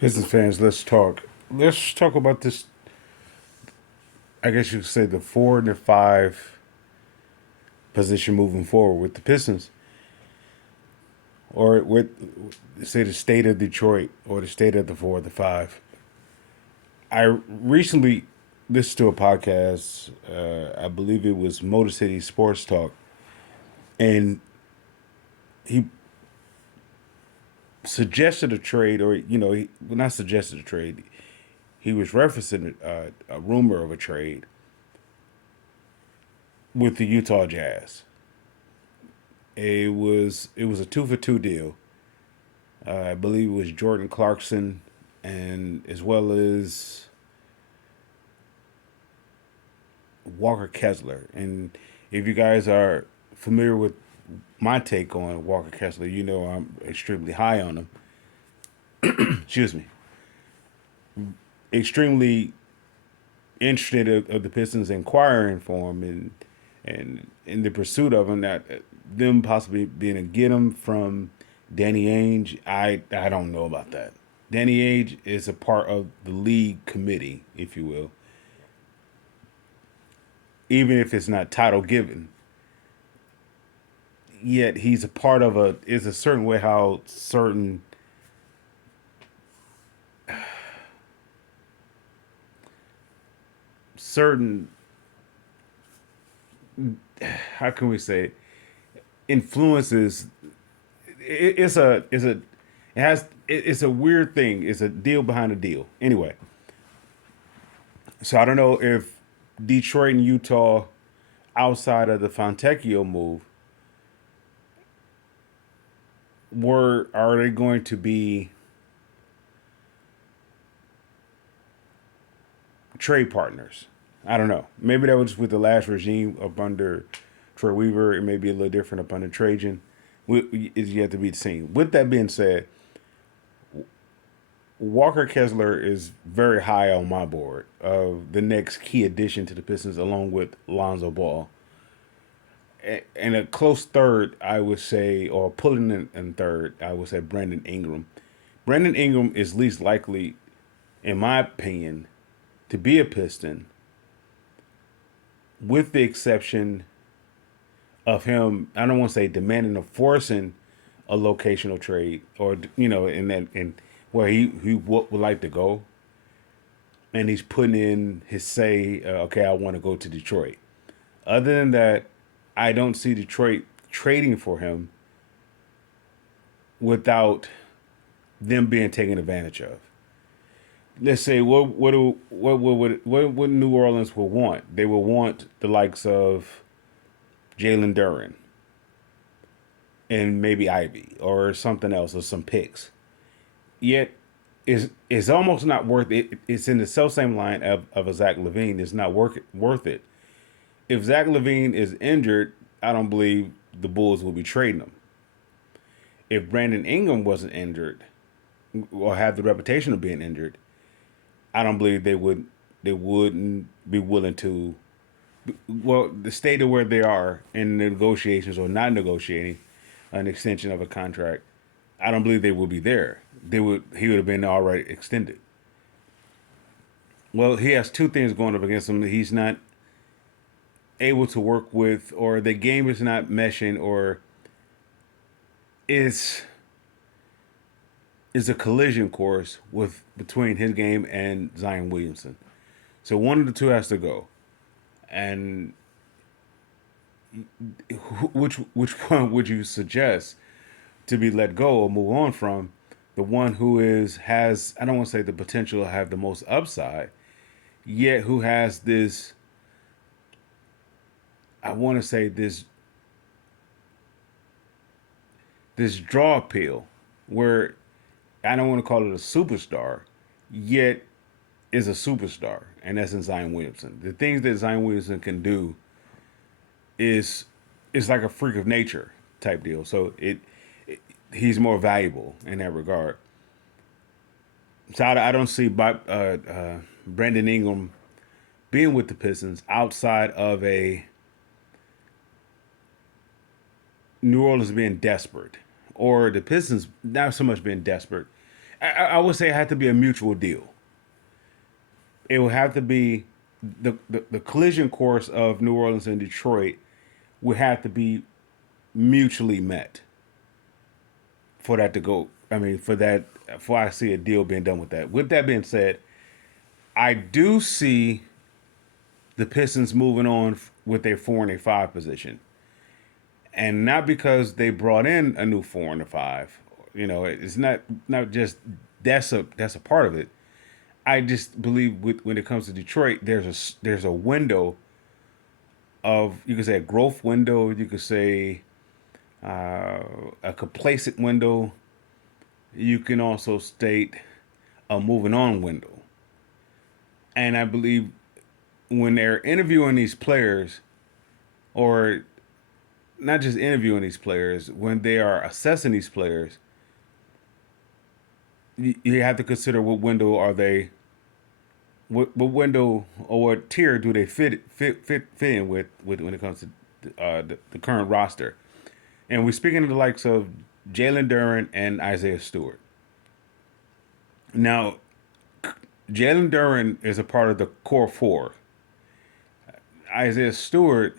Business fans, let's talk. Let's talk about this. I guess you could say the 4 and the 5 position moving forward with the Pistons, or with say the state of Detroit or the state of the 4 or the 5. I recently listened to a podcast. I believe it was Motor City Sports Talk, and he suggested a trade, or well, not suggested a trade. He was referencing a rumor of a trade with the Utah Jazz. It was a 2 for 2 deal. I believe it was Jordan Clarkson, and as well as Walker Kessler. And if you guys are familiar with my take on Walker Kessler, you know I'm extremely high on him. Excuse me. Extremely interested of the Pistons inquiring for him and in the pursuit of him, that them possibly being to get him from Danny Ainge. I don't know about that. Danny Ainge is a part of the league committee, if you will, even if it's not title given. Yet he's a part of a is a certain way how certain how can we say it, influences. It's a weird thing. It's a deal behind a deal. Anyway, so I don't know if Detroit and Utah, outside of the Fontecchio move, were are they going to be trade partners? I don't know. Maybe that was with the last regime up under Troy Weaver. It may be a little different up under Trajan. Is yet to be seen. With that being said, Walker Kessler is very high on my board of the next key addition to the Pistons, along with Lonzo Ball. And a close third, I would say, or pulling in third, I would say Brandon Ingram. Brandon Ingram is least likely, in my opinion, to be a Piston, with the exception of him. I don't want to say demanding or forcing a locational trade, or in that in where he would like to go, and he's putting in his say. Okay, I want to go to Detroit. Other than that, I don't see Detroit trading for him without them being taken advantage of. Let's say what New Orleans will want. They will want the likes of Jalen Duren and maybe Ivy or something else, or some picks. Yet is almost not worth it. It's in the self same line of a Zach Levine. It's not worth it. If Zach Levine is injured, I don't believe the Bulls will be trading him. If Brandon Ingram wasn't injured or had the reputation of being injured, I don't believe they wouldn't be willing to. Well, the state of where they are in the negotiations or not negotiating an extension of a contract, I don't believe they will be there. He would have been already extended. Well, he has two things going up against him. He's not able to work with, or the game is not meshing, or is is a collision course with between his game and Zion Williamson. So one of the two has to go. And which one would you suggest to be let go or move on from? The one who is has, I don't want to say the potential to have the most upside, yet who has this, I want to say this draw appeal, where I don't want to call it a superstar, yet is a superstar, and that's in Zion Williamson. The things that Zion Williamson can do is like a freak of nature type deal. So he's more valuable in that regard. So I don't see Brandon Ingram being with the Pistons outside of a New Orleans being desperate, or the Pistons not so much being desperate I would say it had to be a mutual deal. It would have to be the collision course of New Orleans and Detroit would have to be mutually met for that to go. I mean, for I see a deal being done with that. With that being said, I do see the Pistons moving on with their 4 and 5 position, and not because they brought in a new 4 and 5. You know, it's not just that's a part of it. I just believe when it comes to Detroit, there's a window of, you could say, a growth window, you could say a complacent window, you can also state a moving on window. And I believe when they're interviewing these players, or not just interviewing these players, when they are assessing these players, you have to consider what window are they, what window or what tier do they fit in with when it comes to the current roster. And we're speaking of the likes of Jalen Duren and Isaiah Stewart. Now, Jalen Duren is a part of the core four. Isaiah Stewart,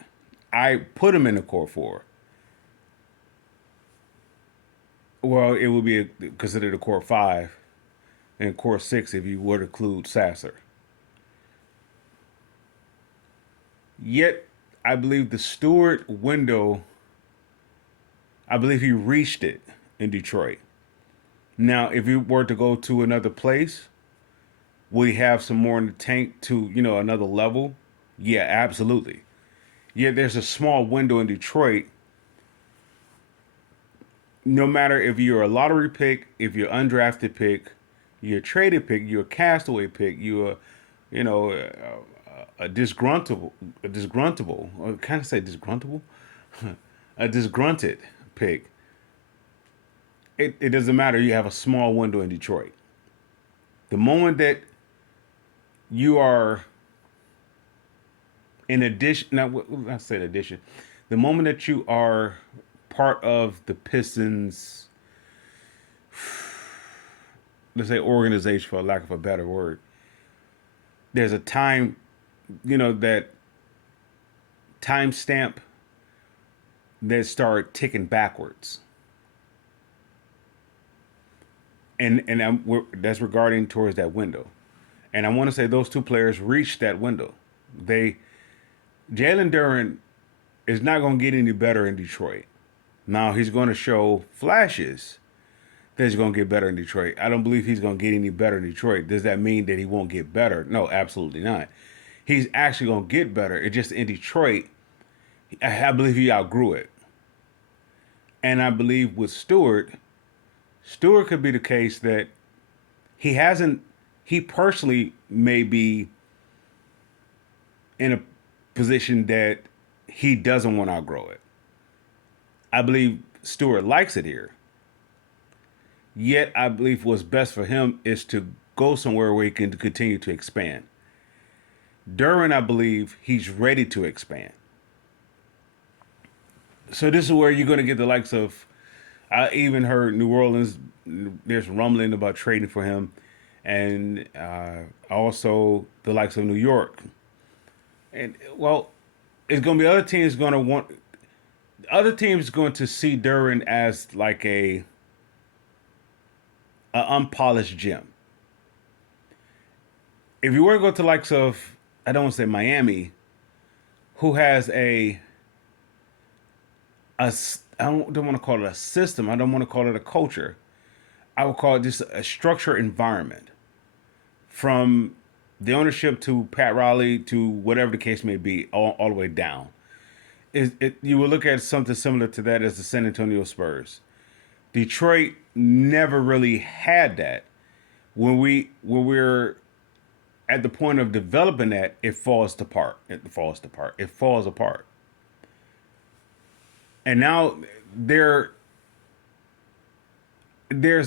I put him in the core four. Well, it would be considered a core five and core six if you were to include Sasser. Yet, I believe the Stewart window, I believe he reached it in Detroit. Now, if he were to go to another place, will he have some more in the tank to, another level? Yeah, absolutely. Yet there's a small window in Detroit. No matter if you're a lottery pick, if you're undrafted pick, you're a traded pick, you're a castaway pick, you're, you know, a disgruntable, or kind of say disgruntable, a disgrunted pick. It doesn't matter. You have a small window in Detroit. The moment that you are in addition, now I said addition, the moment that you are part of the Pistons, let's say organization for lack of a better word, there's a time, that timestamp that start ticking backwards. That's regarding towards that window. And I want to say those two players reached that window. Jalen Duren is not going to get any better in Detroit. Now he's going to show flashes that he's going to get better in Detroit. I don't believe he's going to get any better in Detroit. Does that mean that he won't get better? No, absolutely not. He's actually going to get better. It just in Detroit, I believe he outgrew it. And I believe with Stewart could be the case that he personally may be in a position that he doesn't want to outgrow it. I believe Stewart likes it here. Yet I believe what's best for him is to go somewhere where he can continue to expand. Duren, I believe he's ready to expand. So this is where you're going to get the likes of, I even heard New Orleans, there's rumbling about trading for him, and also the likes of New York. And, well, it's going to be other teams going to see Duren as like a unpolished gem. If you were to go to the likes of, I don't want to say Miami, who has I don't want to call it a system. I don't want to call it a culture. I would call it just a structured environment, from the ownership to Pat Riley to whatever the case may be, all the way down. You would look at something similar to that as the San Antonio Spurs. Detroit never really had that. When we're at the point of developing that, it falls apart. It falls apart. And now there's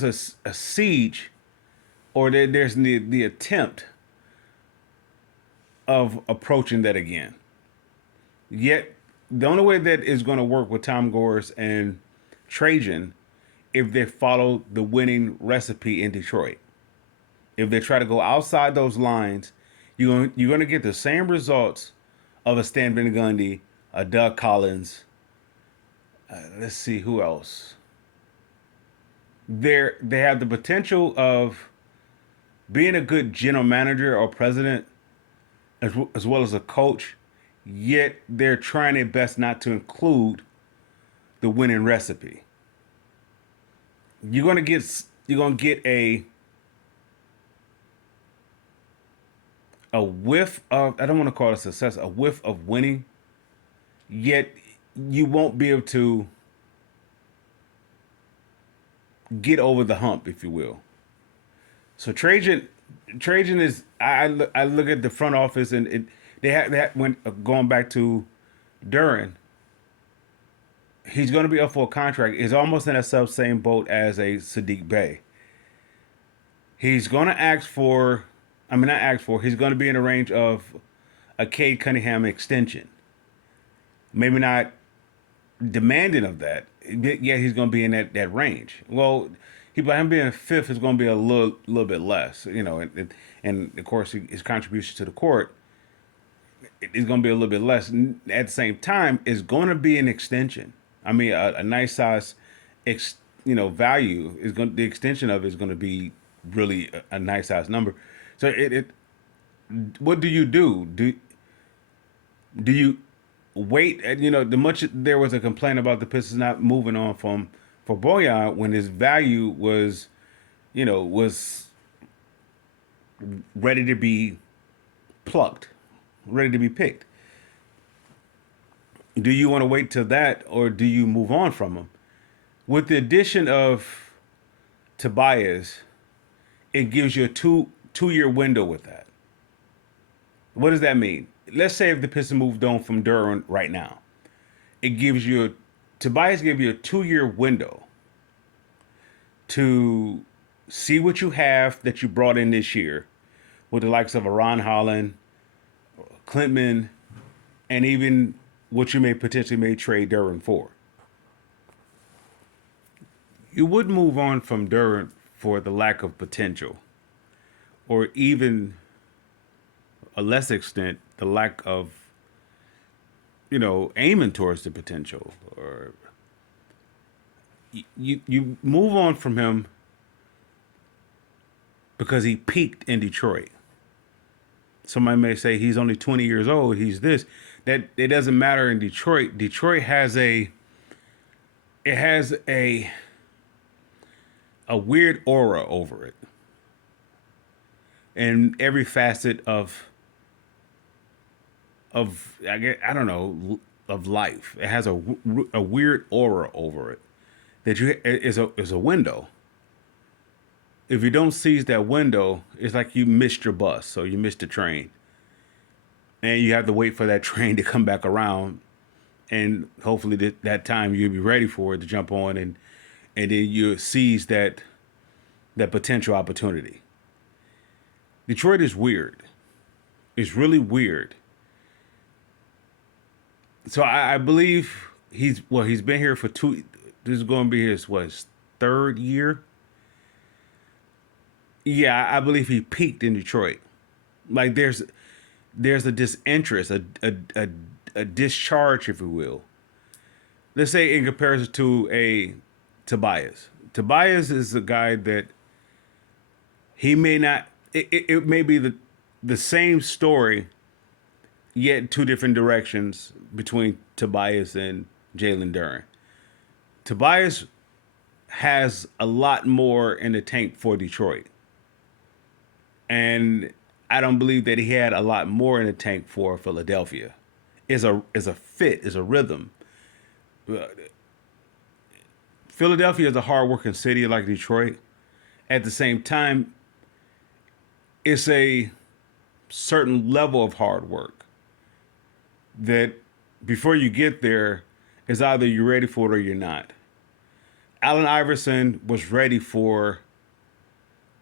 a siege, or there's the attempt of approaching that again. Yet the only way that is going to work with Tom Gores and Trajan if they follow the winning recipe in Detroit. If they try to go outside those lines, you're going to get the same results of a Stan Van Gundy, a Doug Collins. Let's see who else. They have the potential of being a good general manager or president, as well as a coach. Yet they're trying their best not to include the winning recipe. You're gonna get a whiff of, I don't want to call it success, a whiff of winning, yet you won't be able to get over the hump, if you will. So Trajan is, I look at the front office, and they had when going back to Duran, he's going to be up for a contract. Is almost in that same boat as a Sadiq Bey. He's going to ask for, I mean, not ask for, he's going to be in the range of a Cade Cunningham extension. Maybe not demanding of that. Yeah, he's going to be in that range. Well, by him being fifth is going to be a little bit less, and of course his contribution to the court is going to be a little bit less. At the same time, it's going to be an extension. I mean, a nice size, value is going. The extension of it is going to be really a nice size number. So what do you do? Do you wait? The much there was a complaint about the Pistons not moving on from for Boyan when his value was ready to be plucked, ready to be picked. Do you want to wait till that, or do you move on from him? With the addition of Tobias, it gives you a two-year window with that. What does that mean? Let's say if the Pistons moved on from Duran right now, it gives you Tobias gives you a 2-year window to see what you have that you brought in this year, with the likes of Ron Holland, Clintman, and even what you may potentially trade Duran for. You would move on from Duran for the lack of potential, or even a less extent, the lack of, aiming towards the potential, or you move on from him because he peaked in Detroit. Somebody may say he's only 20 years old. He's this. That it doesn't matter in Detroit. Detroit has a weird aura over it, in every facet of I don't know, of life. It has a weird aura over it that is a window. If you don't seize that window, it's like you missed your bus, so you missed the train, and you have to wait for that train to come back around, and hopefully that time you'll be ready for it to jump on, and then you seize that potential opportunity. Detroit is weird. It's really weird. So I believe he's been here for two. This is going to be his third year. Yeah, I believe he peaked in Detroit. Like there's a disinterest, a discharge, if you will. Let's say in comparison to a Tobias. Tobias is a guy that he may not. It may be the same story, yet two different directions between Tobias and Jalen Duren. Tobias has a lot more in the tank for Detroit, and I don't believe that he had a lot more in the tank for Philadelphia. Is a fit, is a rhythm. Philadelphia is a hardworking city like Detroit. At the same time, it's a certain level of hard work that before you get there is either you're ready for it or you're not. Allen Iverson was ready for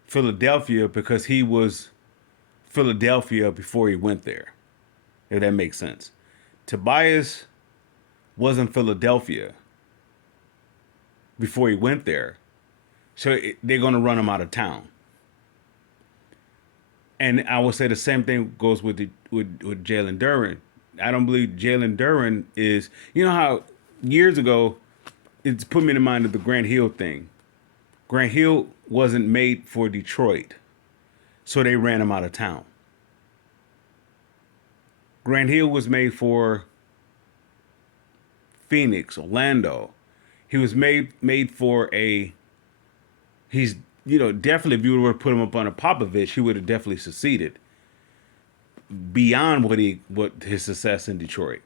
Philadelphia because he was Philadelphia before he went there, if that makes sense. Tobias wasn't Philadelphia before he went there. So they're going to run him out of town. And I would say the same thing goes with with Jalen Duren. I don't believe Jalen Duren is. You know how years ago it's put me in the mind of the Grant Hill thing. Grant Hill wasn't made for Detroit, so they ran him out of town. Grant Hill was made for Phoenix, Orlando. He was made for a. He's definitely if you were to put him up on a Popovich, he would have definitely succeeded beyond what his success in Detroit.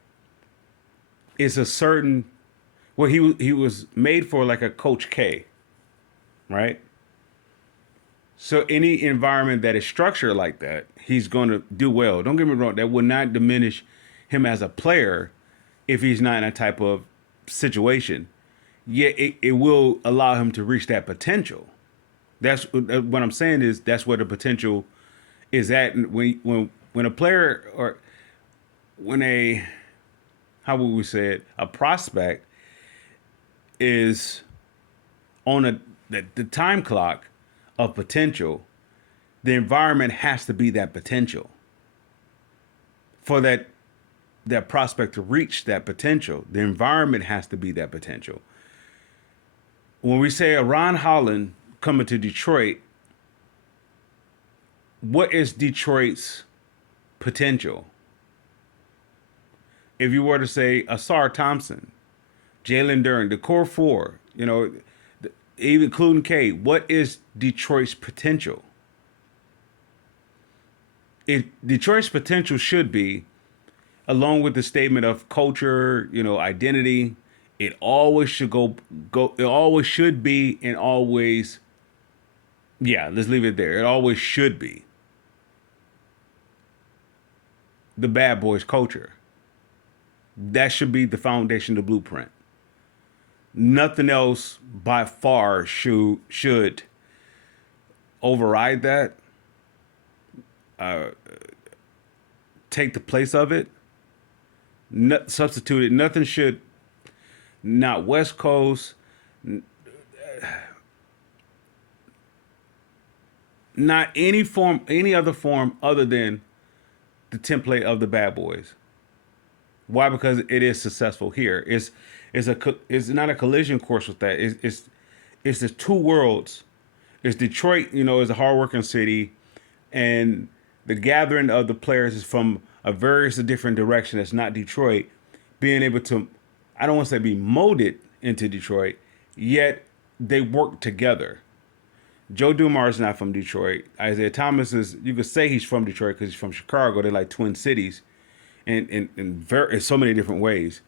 It's a certain he was made for like a Coach K, right? So any environment that is structured like that, he's going to do well. Don't get me wrong; that would not diminish him as a player if he's not in a type of situation. Yet it will allow him to reach that potential. That's what I'm saying is that's where the potential is at when a player or when a how would we say it a prospect is on the time clock of potential, the environment has to be that potential for that prospect to reach that potential. The environment has to be that potential. When we say a Ron Holland coming to Detroit, what is Detroit's potential? If you were to say Asar Thompson, Jalen Duren, the core four, even including K, what is Detroit's potential? Detroit's potential should be, along with the statement of culture, identity, it always should go. It always should be, and always. Yeah, let's leave it there. It always should be the bad boys culture. That should be the foundation, the blueprint. Nothing else by far should override that, take the place of it, substitute it. Nothing should, not West Coast, not any other form other than the template of the bad boys. Why? Because it is successful here. It's not a collision course with that. It's the two worlds. It's Detroit, is a hardworking city, and the gathering of the players is from a various different direction. That's not Detroit, being able to, I don't want to say be molded into Detroit, yet they work together. Joe Dumars is not from Detroit. Isaiah Thomas is, you could say he's from Detroit because he's from Chicago. They're like twin cities in so many different ways.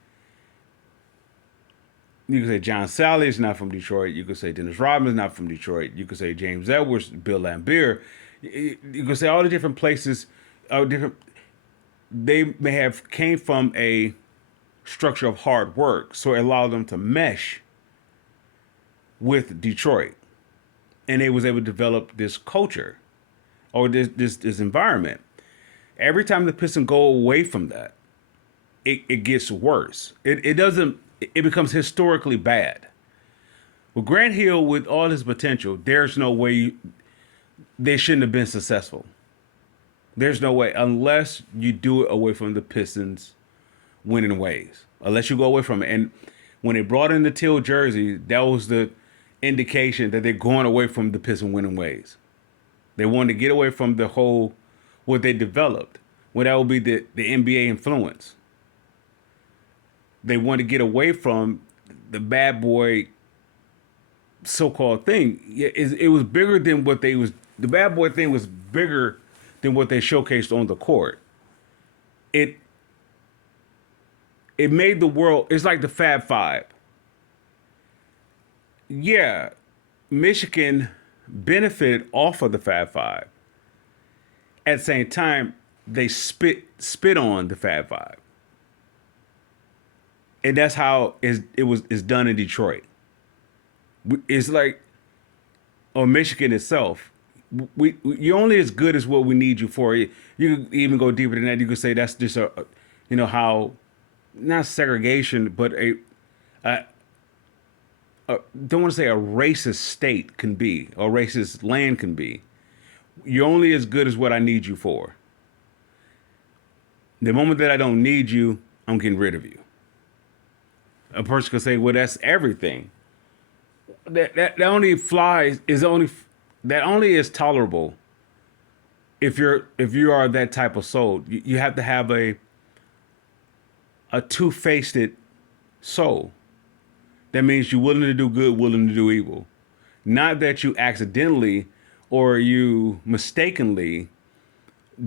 You could say John Sally is not from Detroit. You could say Dennis Rodman is not from Detroit. You could say James Edwards, Bill Laimbeer. You could say all the different places, different. They may have came from a structure of hard work, so it allowed them to mesh with Detroit, and they was able to develop this culture or this environment. Every time the Pistons go away from that, it gets worse. It doesn't. It becomes historically bad. With Grant Hill, with all his potential, there's no way they shouldn't have been successful. There's no way unless you do it away from the Pistons winning ways. Unless you go away from it. And when they brought in the teal jersey, that was the indication that they're going away from the Pistons winning ways. They wanted to get away from the whole what they developed. Well, that would be the NBA influence. They want to get away from the bad boy so-called thing. It was bigger than what they was. The bad boy thing was bigger than what they showcased on the court. It made the world. It's like the Fab Five. Yeah, Michigan benefited off of the Fab Five. At the same time, they spit on the Fab Five. And that's how it's done in Detroit. It's like, or Michigan itself. You're only as good as what we need you for. You could even go deeper than that. You could say that's just how, not segregation, but don't want to say a racist state can be, or racist land can be. You're only as good as what I need you for. The moment that I don't need you, I'm getting rid of you. A person could say, "Well, that's everything." That only flies is only that only is tolerable if you are that type of soul. You have to have a two-faced soul. That means you're willing to do good, willing to do evil. Not that you accidentally or you mistakenly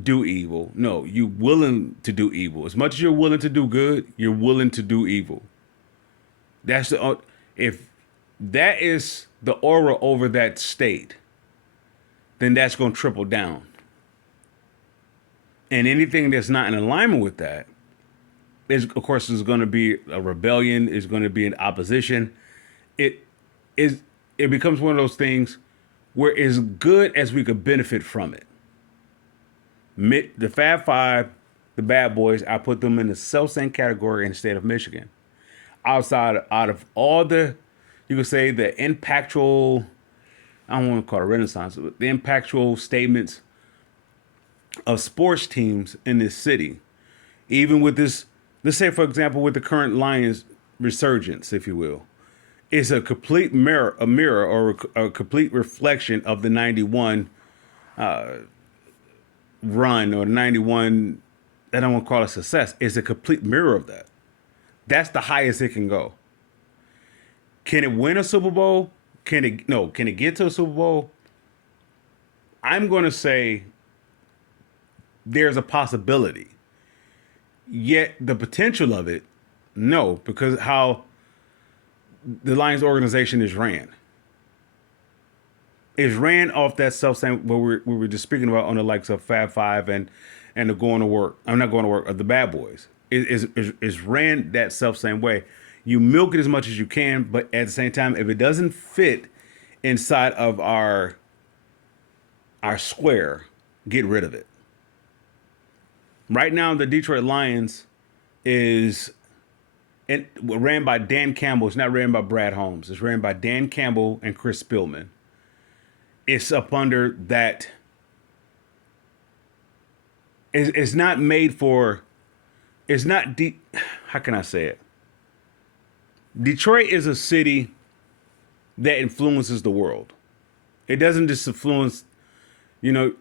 do evil. No, you're willing to do evil. As much as you're willing to do good, you're willing to do evil. That's the if that is the aura over that state, then that's going to triple down. And anything that's not in alignment with that is, of course, is going to be a rebellion. Is going to be an opposition. It is. It becomes one of those things where as good as we could benefit from it. The Fab Five, the Bad Boys, I put them in the self-same category in the state of Michigan. Out of all the, you could say the impactful, I don't want to call it Renaissance, but the impactful statements of sports teams in this city, even with this, let's say for example, with the current Lions resurgence, if you will, is a complete mirror, or a complete reflection of the '91 run, or the '91. I don't want to call it success. It's a complete mirror of that. That's the highest it can go. Can it win a Super Bowl? Can it no? Can it get to a Super Bowl? I'm going to say there's a possibility. Yet the potential of it, no, because how the Lions organization is ran. It's ran off that self-same what we were just speaking about on the likes of Fab Five and the going to work. I'm not going to work. The Bad Boys is ran that self-same way. You milk it as much as you can, but at the same time, if it doesn't fit inside of our square, get rid of it. Right now, the Detroit Lions is ran by Dan Campbell. It's not ran by Brad Holmes. It's ran by Dan Campbell and Chris Spielman. It's up under that. It's not made for. It's not deep. How can I say it? Detroit is a city that influences the world. It doesn't just influence, the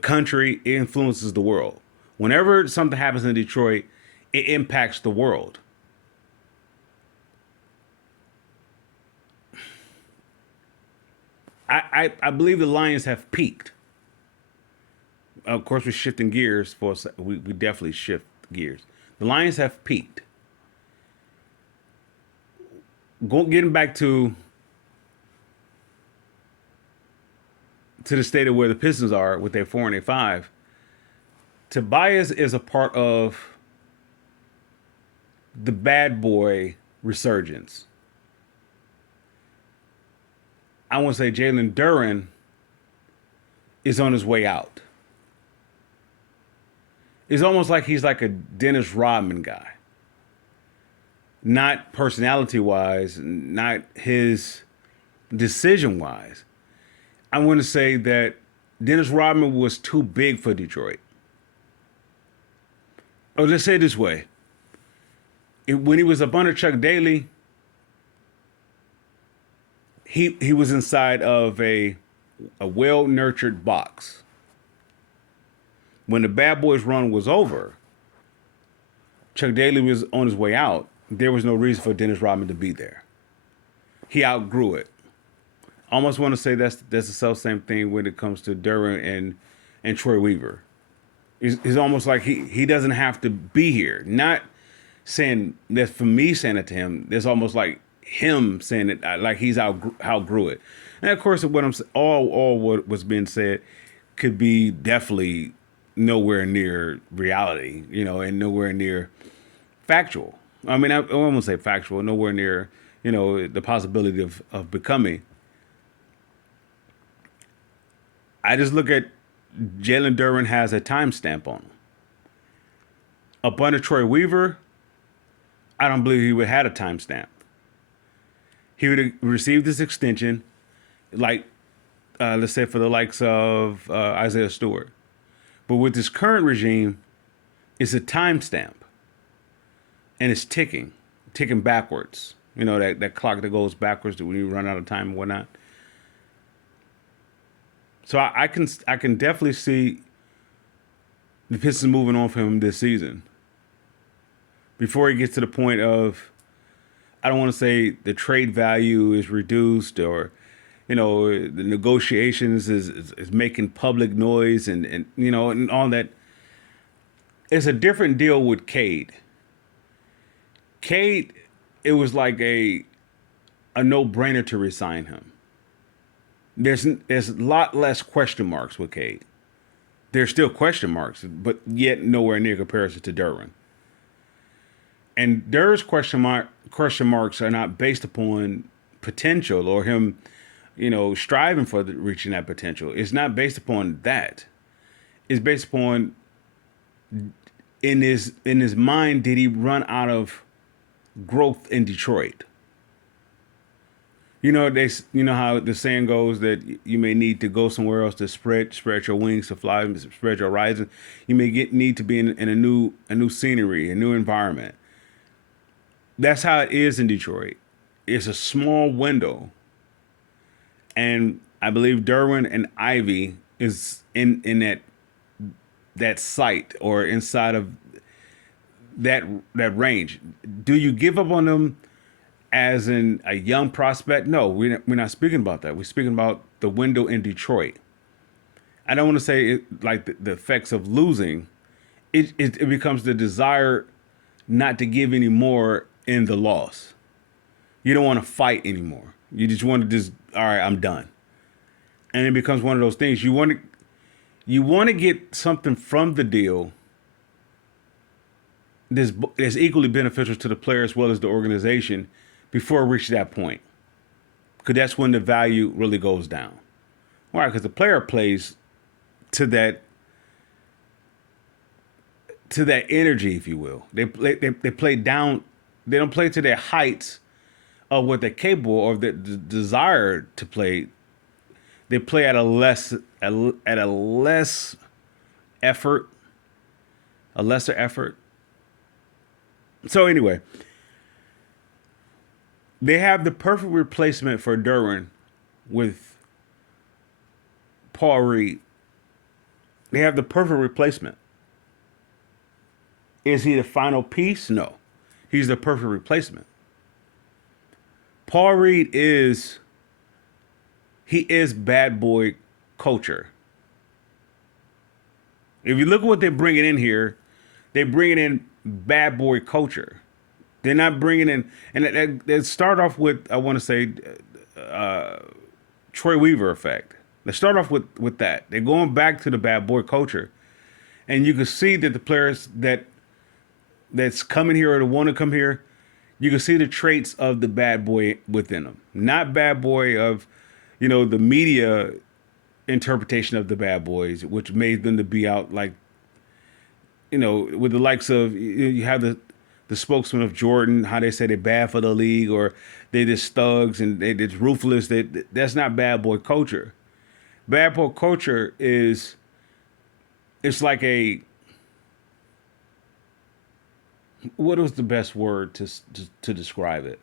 country. It influences the world. Whenever something happens in Detroit, it impacts the world. I believe the Lions have peaked. Of course, we're shifting gears for we definitely shift gears. The Lions have peaked. Getting back to the state of where the Pistons are with their 4 and their 5. Tobias is a part of the bad boy resurgence. I want to say Jalen Duren is on his way out. It's almost like he's like a Dennis Rodman guy. Not personality-wise, not his decision-wise. I want to say that Dennis Rodman was too big for Detroit. Or let's say it this way. When he was up under Chuck Daly, he was inside of a well-nurtured box. When the Bad Boys run was over, Chuck Daly was on his way out. There was no reason for Dennis Rodman to be there. He outgrew it. I almost want to say that's the self-same thing when it comes to Duren and Troy Weaver. It's almost like he doesn't have to be here. Not saying that for me saying it to him. It's almost like him saying it like he's outgrew it. And of course, what I'm all what was being said could be definitely nowhere near reality, and nowhere near factual. I mean, I won't say factual, nowhere near, the possibility of becoming. I just look at Jalen Duren has a timestamp on him. Up under Troy Weaver, I don't believe he would have had a timestamp. he would have received this extension, like let's say for the likes of Isaiah Stewart. But with this current regime, it's a timestamp, and it's ticking backwards. You know, that clock that goes backwards when you run out of time and whatnot. So I can definitely see the Pistons moving on from him this season before he gets to the point of, I don't want to say the trade value is reduced, or the negotiations is making public noise, and and all that. It's a different deal with Cade. Cade, it was like a no-brainer to resign him. There's a lot less question marks with Cade. There's still question marks, but yet nowhere near comparison to Derwin. And Durr's question marks are not based upon potential or him, striving for reaching that potential. It's not based upon that. It's based upon, in his mind, did he run out of growth in Detroit? You know how the saying goes that you may need to go somewhere else to spread your wings, to fly, spread your horizon. You may need to be in a new scenery, a new environment. That's how it is in Detroit. It's a small window, and I believe Derwin and Ivy is in that site, or inside of that range. Do you give up on them as in a young prospect? No, we're not speaking about that. We're speaking about the window in Detroit. I don't want to say it like the effects of losing. It becomes the desire not to give any more in the loss. You don't want to fight anymore. You just want to all right, I'm done. And it becomes one of those things. You want to get something from the deal that's equally beneficial to the player as well as the organization before it reaches that point. Because that's when the value really goes down. Why? Because the player plays to that energy, if you will. They play down. They don't play to their heights of what they're capable, or the desire to play. They play at a less effort, a lesser effort. So anyway, they have the perfect replacement for Derwin with Paul Reed. They have the perfect replacement. Is he the final piece? No. He's the perfect replacement. Paul Reed is bad boy culture. If you look at what they're bringing in here, they're bringing in bad boy culture. They're not bringing in, and they start off with, I want to say, Troy Weaver effect. They start off with that. They're going back to the bad boy culture, and you can see that the players that's coming here or that want to come here, you can see the traits of the bad boy within them. Not bad boy of, the media interpretation of the bad boys, which made them to be out like, with the likes of, you have the spokesman of Jordan, how they say they're bad for the league, or they just thugs and they just ruthless. That's not bad boy culture. Bad boy culture it's like what was the best word to describe it?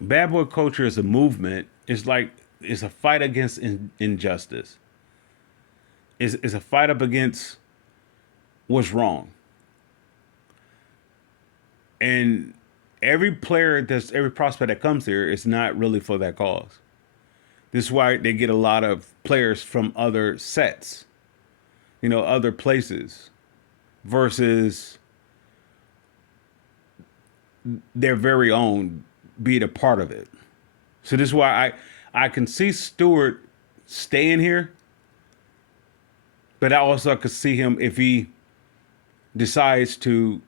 Bad boy culture is a movement. It's a fight against injustice. Is a fight up against what's wrong. And every prospect that comes here is not really for that cause. This is why they get a lot of players from other sets, other places, versus their very own being a part of it. So this is why I can see Stewart staying here, but I also could see him if he decides to,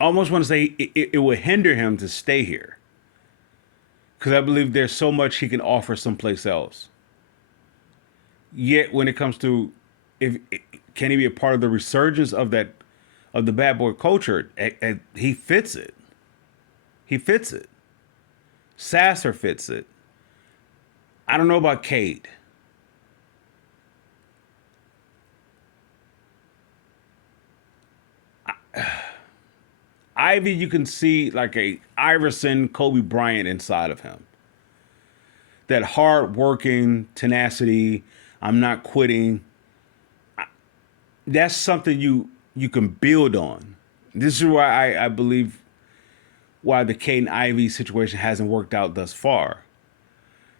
almost want to say it would hinder him to stay here. Because I believe there's so much he can offer someplace else. Yet when it comes to, can he be a part of the resurgence of of the bad boy culture, he fits it. He fits it. Sasser fits it. I don't know about Cade. Ivy, you can see like a Iverson, Kobe Bryant inside of him. That hard working tenacity. I'm not quitting. That's something you can build on. This is why I believe why the Caden Ivy situation hasn't worked out thus far.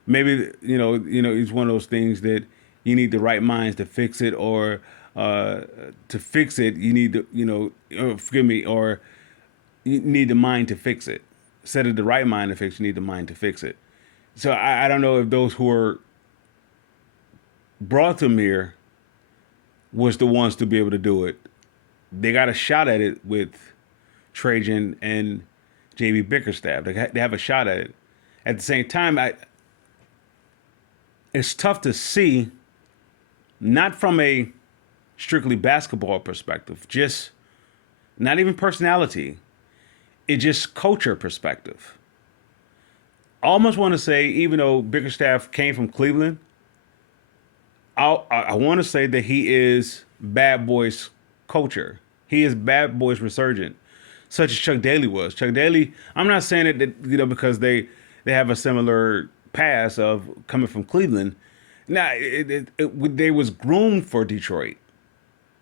Maybe it's one of those things that you need the right minds to fix it, or to fix it you need to forgive me, or you need the mind to fix it. Instead of the right mind to fix, you need the mind to fix it. So I don't know if those who are brought them here was the ones to be able to do it. They got a shot at it with Trajan and JB Bickerstaff. They have a shot at it. At the same time, it's tough to see, not from a strictly basketball perspective, just not even personality. It's just culture perspective. I almost want to say, even though Bickerstaff came from Cleveland, I want to say that he is Bad Boys culture. He is Bad Boys Resurgent, such as Chuck Daly was. Chuck Daly, I'm not saying it that, because they have a similar past of coming from Cleveland. Now, they was groomed for Detroit.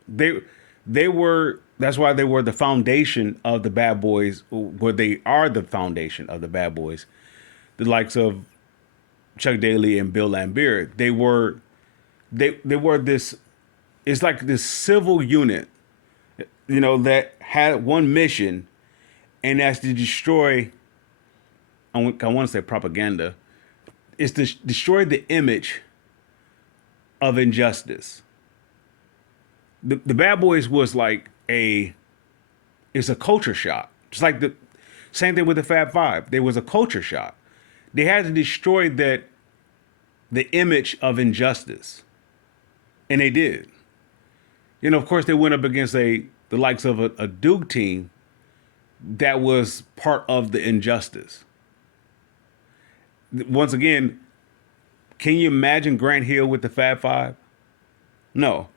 They were. That's why they were the foundation of the Bad Boys. Where they are the foundation of the Bad Boys. The likes of Chuck Daly and Bill Laimbeer. They were this. It's like this civil unit, that had one mission, and that's to destroy. I want to say propaganda. It's to destroy the image of injustice. The Bad Boys was like it's a culture shock. Just like the same thing with the Fab Five. There was a culture shock. They had to destroy the image of injustice. And they did. Of course, they went up against the likes of a Duke team that was part of the injustice. Once again, can you imagine Grant Hill with the Fab Five? No.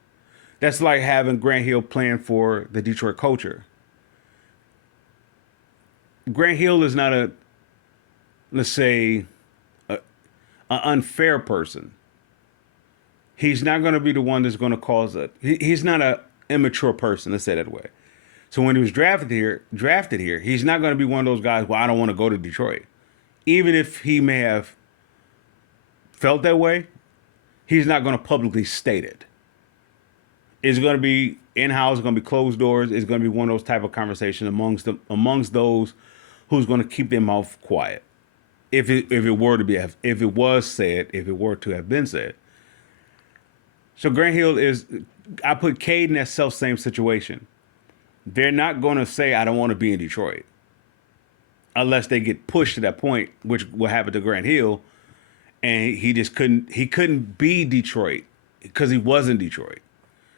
That's like having Grant Hill playing for the Detroit culture. Grant Hill is not let's say, an unfair person. He's not going to be the one that's going to cause it. He's not an immature person, let's say that way. So when he was drafted here, he's not going to be one of those guys, well, I don't want to go to Detroit. Even if he may have felt that way, he's not going to publicly state it. It's going to be in-house, it's going to be closed doors. It's going to be one of those type of conversations amongst those who's going to keep their mouth quiet. If it were to have been said. So Grant Hill I put Cade in that same situation. They're not going to say, I don't want to be in Detroit. Unless they get pushed to that point, which will happen to Grant Hill. And he couldn't be Detroit because he wasn't Detroit.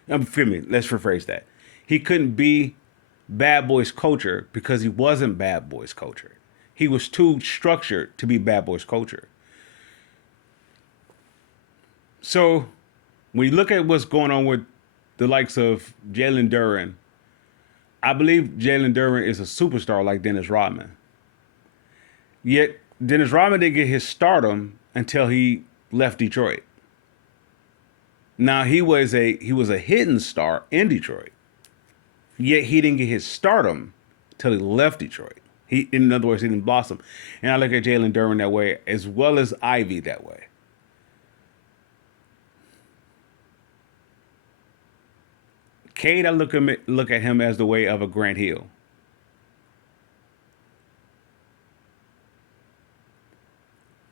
Forgive me, let's rephrase that. He couldn't be Bad Boys culture because he wasn't Bad Boys culture. He was too structured to be Bad Boys culture. So when you look at what's going on with the likes of Jalen Duren, I believe Jalen Duren is a superstar like Dennis Rodman. Yet Dennis Rodman didn't get his stardom until he left Detroit. Now he was a hidden star in Detroit. Yet he didn't get his stardom until he left Detroit. In other words, he didn't blossom. And I look at Jalen Duren that way, as well as Ivy that way. Cade, I look at him as the way of a Grant Hill.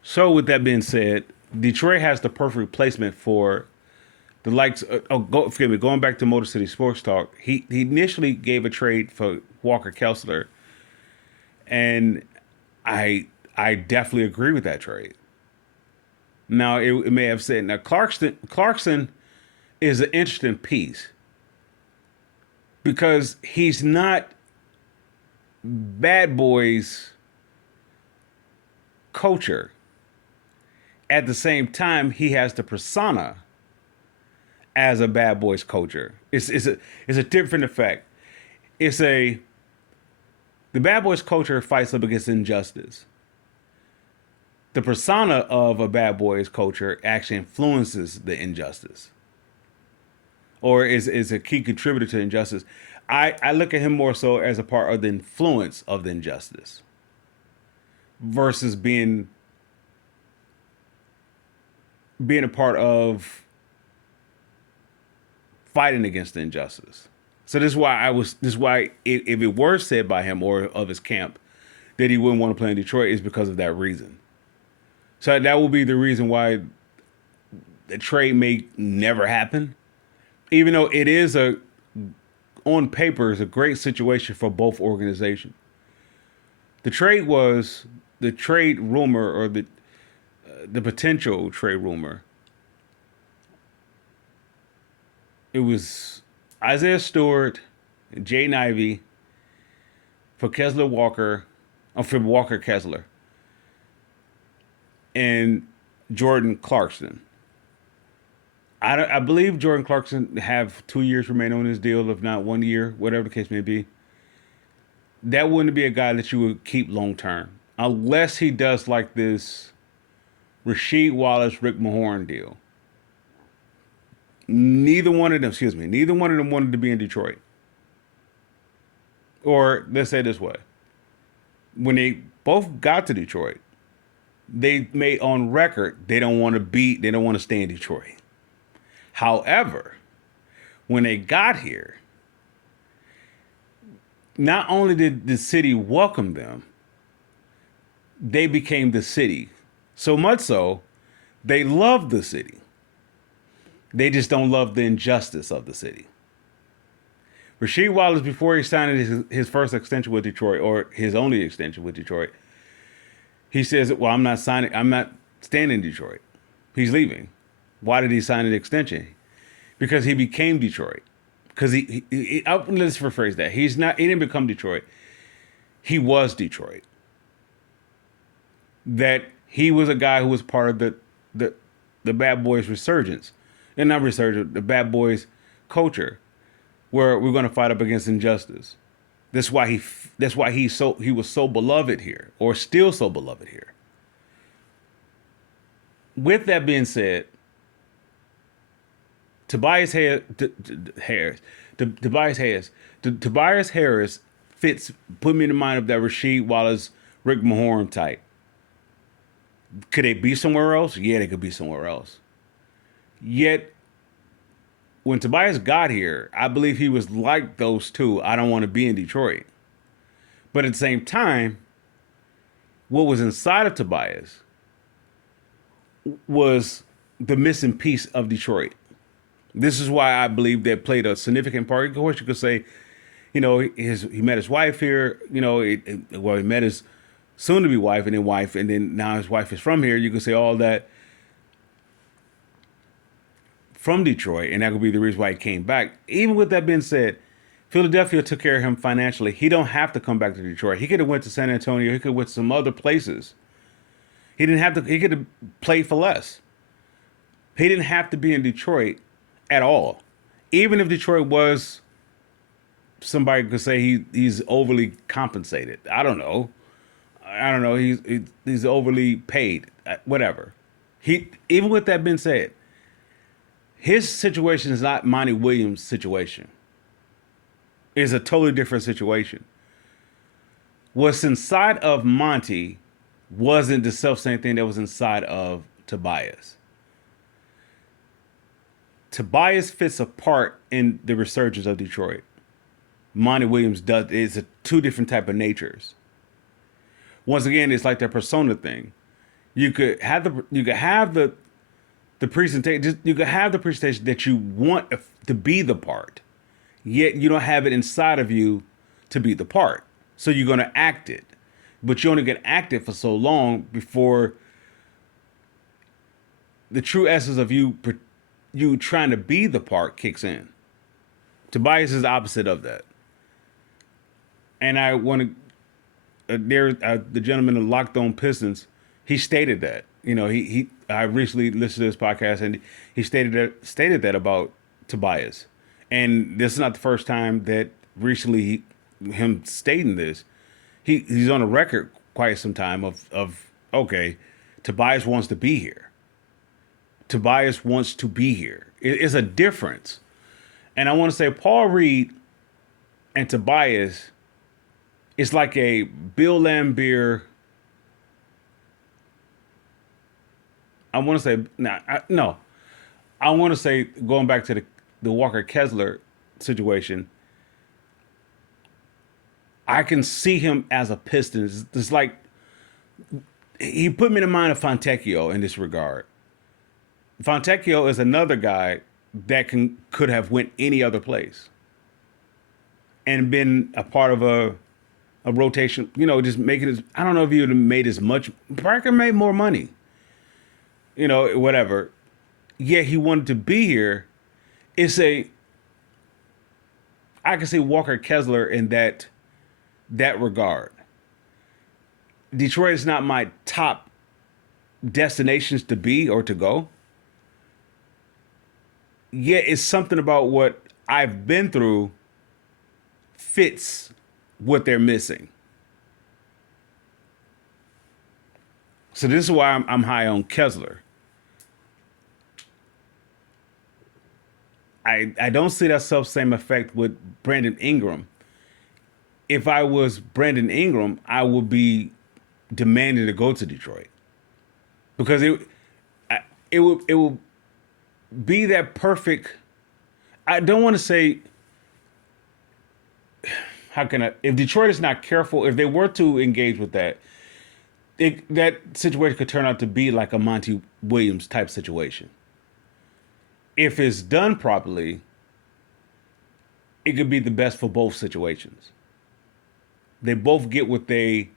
So with that being said, Detroit has the perfect replacement for the likes. Going back to Motor City Sports Talk, he initially gave a trade for Walker Kessler, and I definitely agree with that trade. Now it may have said now Clarkson is an interesting piece. because he's not Bad Boys culture. At the same time, he has the persona as a Bad Boys culture. It's a different effect. It's a The Bad Boys culture fights up against injustice. The persona of a Bad Boys culture actually influences the injustice, or is a key contributor to injustice. I look at him more so as a part of the influence of the injustice versus being a part of fighting against the injustice. So this is why if it were said by him or of his camp that he wouldn't want to play in Detroit, is because of that reason. So that will be the reason why the trade may never happen, even though it is on paper is a great situation for both organizations. The trade rumor, or the potential trade rumor. It was Isaiah Stewart, Jaden Ivey for Kessler Walker, or for Walker Kessler, and Jordan Clarkson. I believe Jordan Clarkson have 2 years remaining on his deal, if not 1 year, whatever the case may be. That wouldn't be a guy that you would keep long term, unless he does like this Rasheed Wallace, Rick Mahorn deal. Neither one of them wanted to be in Detroit. Or let's say it this way. When they both got to Detroit, they made on record they don't want to stay in Detroit. However, when they got here, not only did the city welcome them, they became the city. So much so, they love the city. They just don't love the injustice of the city. Rasheed Wallace, before he signed his first extension with Detroit, or his only extension with Detroit, he says, well, I'm not staying in Detroit. He's leaving. Why did he sign an extension? Because he became Detroit. Because let's rephrase that. He didn't become Detroit. He was Detroit. That he was a guy who was part of the Bad Boys resurgence. And not resurgence, the Bad Boys culture, where we're going to fight up against injustice. That's why he was so beloved here, or still so beloved here. With that being said, Tobias Harris put me in the mind of that Rasheed Wallace, Rick Mahorn type. Could they be somewhere else? Yeah, they could be somewhere else. Yet, when Tobias got here, I believe he was like those two. I don't want to be in Detroit. But at the same time, what was inside of Tobias was the missing piece of Detroit. This is why I believe that played a significant part. Of course, you could say, he met his wife here. He met his soon-to-be wife, and then now his wife is from here. You could say all that from Detroit, and that could be the reason why he came back. Even with that being said, Philadelphia took care of him financially. He don't have to come back to Detroit. He could have went to San Antonio. He could have went to some other places. He didn't have to. He could have played for less. He didn't have to be in Detroit at all. Even if Detroit was, somebody could say he's overly compensated. I don't know. He's overly paid. Whatever. Even with that being said, his situation is not Monty Williams' situation. It's a totally different situation. What's inside of Monty wasn't the self-same thing that was inside of Tobias. Tobias fits a part in the resurgence of Detroit. Monty Williams does. It's two different type of natures. Once again, it's like that persona thing. You could have the presentation. You could have the presentation that you want to be the part, yet you don't have it inside of you to be the part. So you're going to act it, but you only get acted for so long before the true essence of you trying to be the part kicks in. Tobias is the opposite of that. And I want to, the gentleman in Locked On Pistons, he stated that. I recently listened to this podcast and he stated that about Tobias. And this is not the first time that recently him stating this. He's on a record quite some time of okay, Tobias wants to be here. Tobias wants to be here. It's a difference. And I want to say Paul Reed and Tobias is like a Bill Laimbeer. I want to say no. I want to say going back to the Walker Kessler situation. I can see him as a Pistons. It's like he put me in the mind of Fontecchio in this regard. Fontecchio is another guy that could have went any other place and been a part of a rotation, just making it. I don't know if he would have made as much. Parker made more money, whatever. Yeah, he wanted to be here. I can see Walker Kessler in that regard. Detroit is not my top destinations to be or to go. Yeah, it's something about what I've been through fits what they're missing. So this is why I'm high on Kessler. I don't see that same effect with Brandon Ingram. If I was Brandon Ingram, I would be demanding to go to Detroit because it will be that perfect. I don't want to say, how can I, if Detroit is not careful, if they were to engage with that, that situation could turn out to be like a Monty Williams type situation. If it's done properly, it could be the best for both situations. They both get what they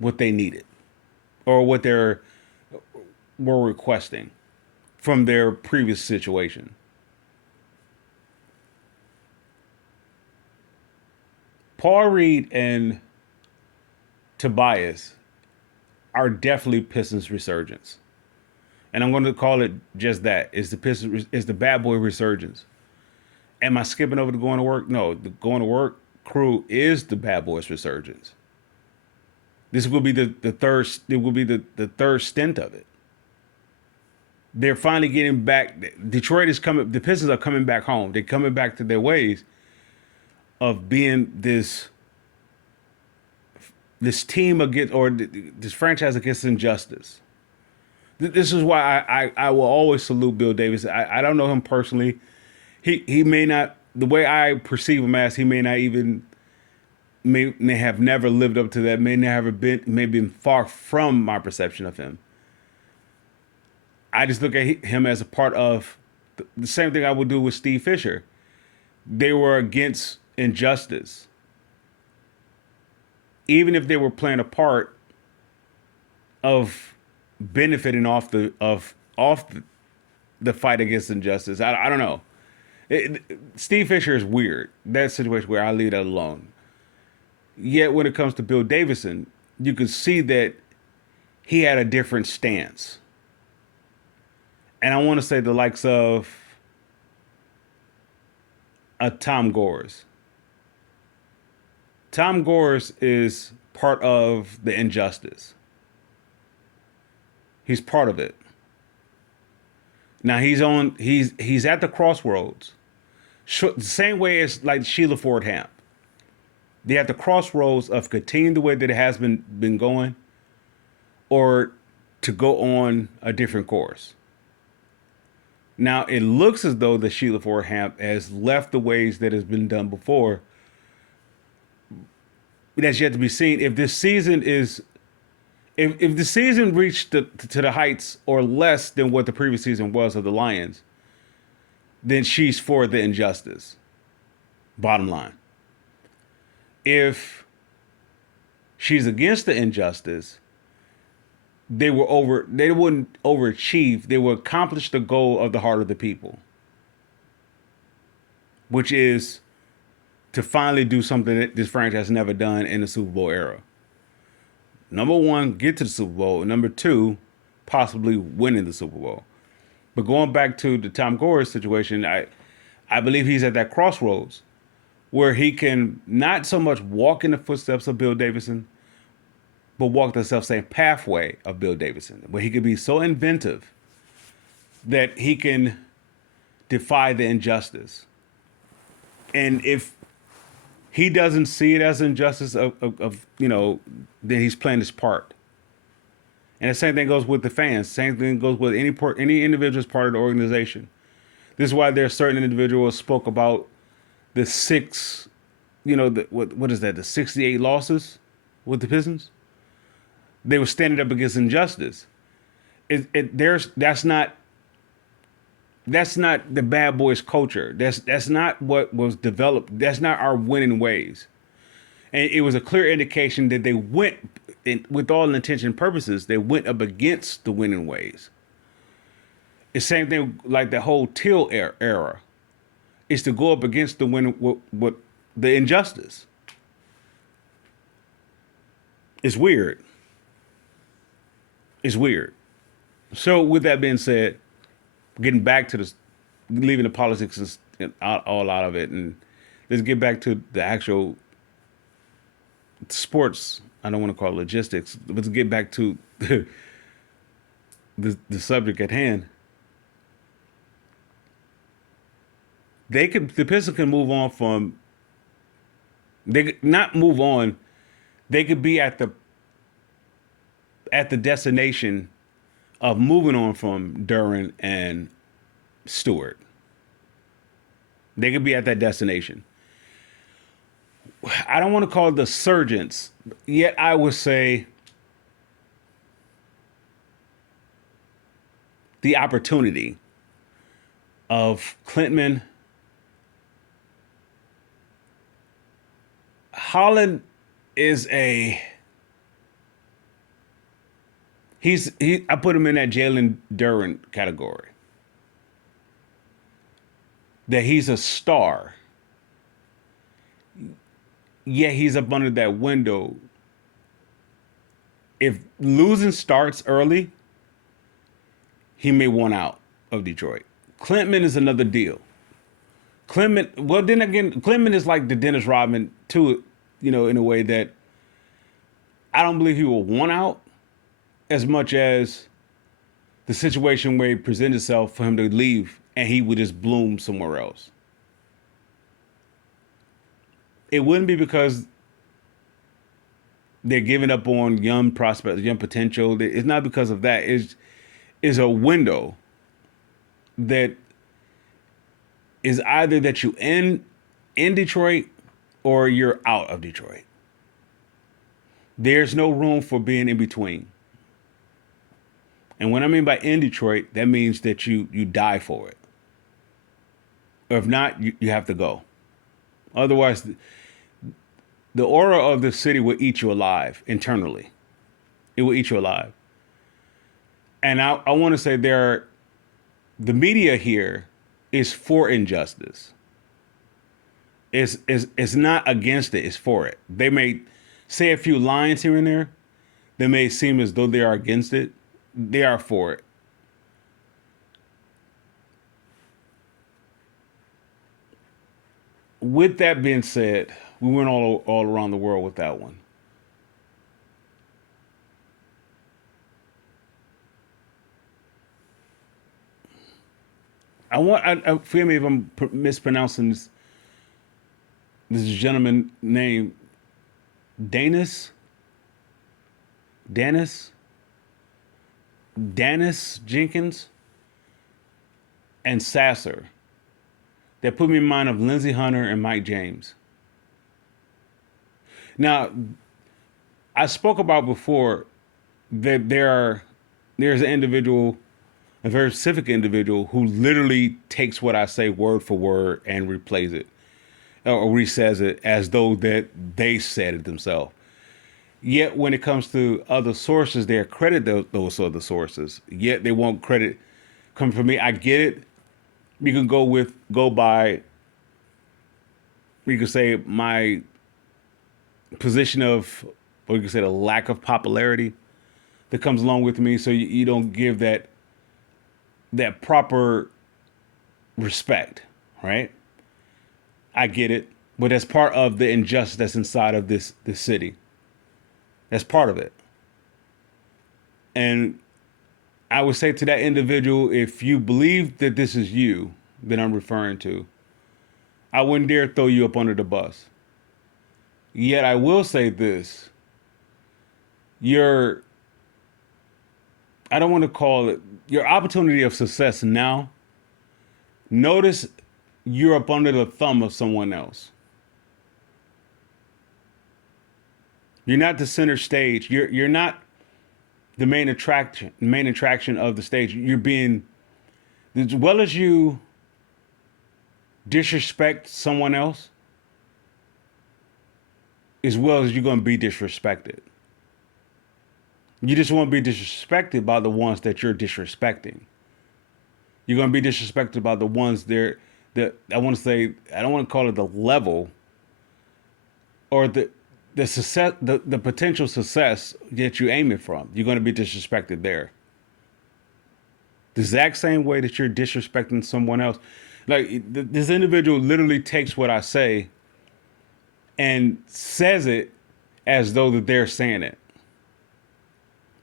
needed or what they were requesting from their previous situation. Paul Reed and Tobias are definitely Pistons resurgence. And I'm going to call it just that. It's the bad boy resurgence. Am I skipping over to going to work? No, the going to work crew is the bad boys resurgence. This will be the third. It will be the third stint of it. They're finally getting back. Detroit is coming. The Pistons are coming back home. They're coming back to their ways of being this team against, or this franchise against injustice. This is why I will always salute Bill Davis. I don't know him personally. He may not, the way I perceive him as, he may not even, may have never lived up to that, may been far from my perception of him. I just look at him as a part of the same thing I would do with Steve Fisher. They were against injustice. Even if they were playing a part of benefiting off the fight against injustice. I don't know. Steve Fisher is weird. That situation where I leave that alone. Yet when it comes to Bill Davison, you can see that he had a different stance. And I want to say the likes of Tom Gores. Tom Gores is part of the injustice. He's part of it. Now he's at the crossroads. The same way as like Sheila Ford Hamp. They're at the crossroads of continuing the way that it has been going, or to go on a different course. Now it looks as though the Sheila Ford Hamp has left the ways that has been done before. That's yet to be seen. If this season is, if the season reached to the heights or less than what the previous season was of the Lions, then she's for the injustice. Bottom line. If she's against the injustice, they wouldn't overachieve. They would accomplish the goal of the heart of the people. which is to finally do something that this franchise has never done in the Super Bowl era. Number one, get to the Super Bowl. Number two, possibly winning the Super Bowl. But going back to the Tom Gore situation, I believe he's at that crossroads where he can not so much walk in the footsteps of Bill Davidson, but walk the self-same pathway of Bill Davidson, where he could be so inventive that he can defy the injustice. And if he doesn't see it as injustice of then he's playing his part. And the same thing goes with the fans. Same thing goes with any individual's part of the organization. This is why there are certain individuals spoke about the six, what is that? The 68 losses with the Pistons. They were standing up against injustice. That's not the bad boys culture. That's not what was developed. That's not our winning ways. And it was a clear indication that they went, with all intention and purposes, they went up against the winning ways. It's the same thing like the whole Till era. Is to go up against the what the injustice. It's weird. It's weird. So with that being said, getting back to leaving the politics all out of it, and let's get back to the actual sports. I don't want to call it logistics. Let's get back to the subject at hand. The Pistons can move on from. They could not move on. They could be at the destination of moving on from Duran and Stewart. They could be at that destination. I don't want to call it the resurgence, yet I would say the opportunity of Klintman. Holland is I put him in that Jalen Duran category. That he's a star. Yet he's up under that window. If losing starts early, he may want out of Detroit. Klintman is another deal. Klintman is like the Dennis Rodman too, in a way that I don't believe he will want out as much as the situation where he presented itself for him to leave and he would just bloom somewhere else. It wouldn't be because they're giving up on young prospects, young potential. It's not because of that. It's a window that is either that you in Detroit or you're out of Detroit. There's no room for being in between. And what I mean by in Detroit, that means that you die for it. Or if not, you have to go. Otherwise, the aura of the city will eat you alive internally. It will eat you alive. And I want to say the media here is for injustice. It's not against it, it's for it. They may say a few lines here and there. They may seem as though they are against it. They are for it. With that being said, we went all around the world with that one. Forgive me if I'm mispronouncing this gentleman named Danis Jenkins and Sasser. That put me in mind of Lindsey Hunter and Mike James. Now, I spoke about before that there's an individual, a very specific individual, who literally takes what I say word for word and replays it or resays it as though that they said it themselves. Yet when it comes to other sources, they credit those other sources. Yet they won't credit come from me. I get it. You can go by you could say my position of, or you could say the lack of popularity that comes along with me. So you don't give that proper respect, right? I get it, but that's part of the injustice that's inside of this city. That's part of it. And I would say to that individual, if you believe that this is you that I'm referring to, I wouldn't dare throw you up under the bus. Yet I will say this: your, I don't want to call it your opportunity of success now. Notice you're up under the thumb of someone else. You're not the center stage. You're not the main attraction of the stage. You're being, as well as you disrespect someone else, as well as you're going to be disrespected. You just won't be disrespected by the ones that you're disrespecting. You're going to be disrespected by the ones there that I want to say, I don't want to call it the level or the success, the potential success that you're aiming from. You're going to be disrespected there. The exact same way that you're disrespecting someone else. Like this individual literally takes what I say and says it as though that they're saying it.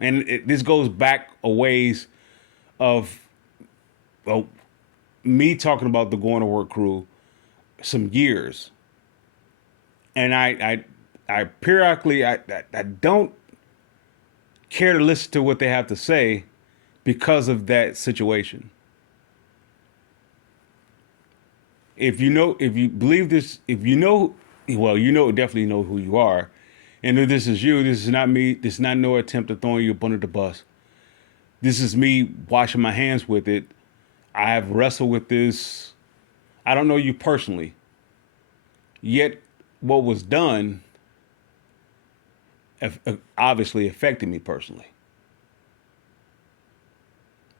And this goes back a ways of, well, me talking about the Going to Work crew some years. And I periodically, I don't care to listen to what they have to say because of that situation. If you believe this, if you know, well, definitely know who you are. And if this is you, this is not me. This is not no attempt of throwing you up under the bus. This is me washing my hands with it. I have wrestled with this. I don't know you personally. Yet what was done obviously affected me personally.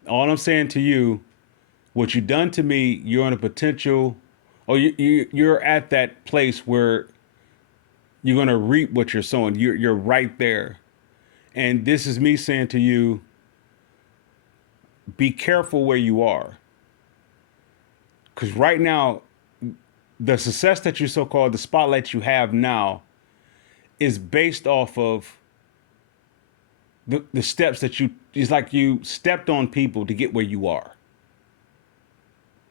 All I'm saying to you, what you've done to me, you're on a potential, or you're at that place where you're going to reap what you're sowing. You're right there. And this is me saying to you, be careful where you are. Because right now, the success that you so-called, the spotlight you have now is based off of the steps that it's like you stepped on people to get where you are.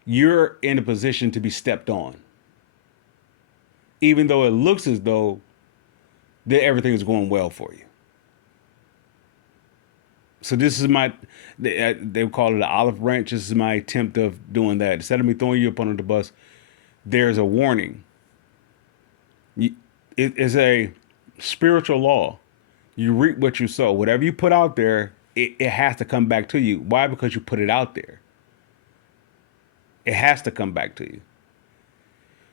You're in a position to be stepped on. Even though it looks as though that everything is going well for you. So this is they would call it an olive branch. This is my attempt of doing that. Instead of me throwing you up under the bus, there's a warning. It is a spiritual law. You reap what you sow. Whatever you put out there, it has to come back to you. Why? Because you put it out there. It has to come back to you.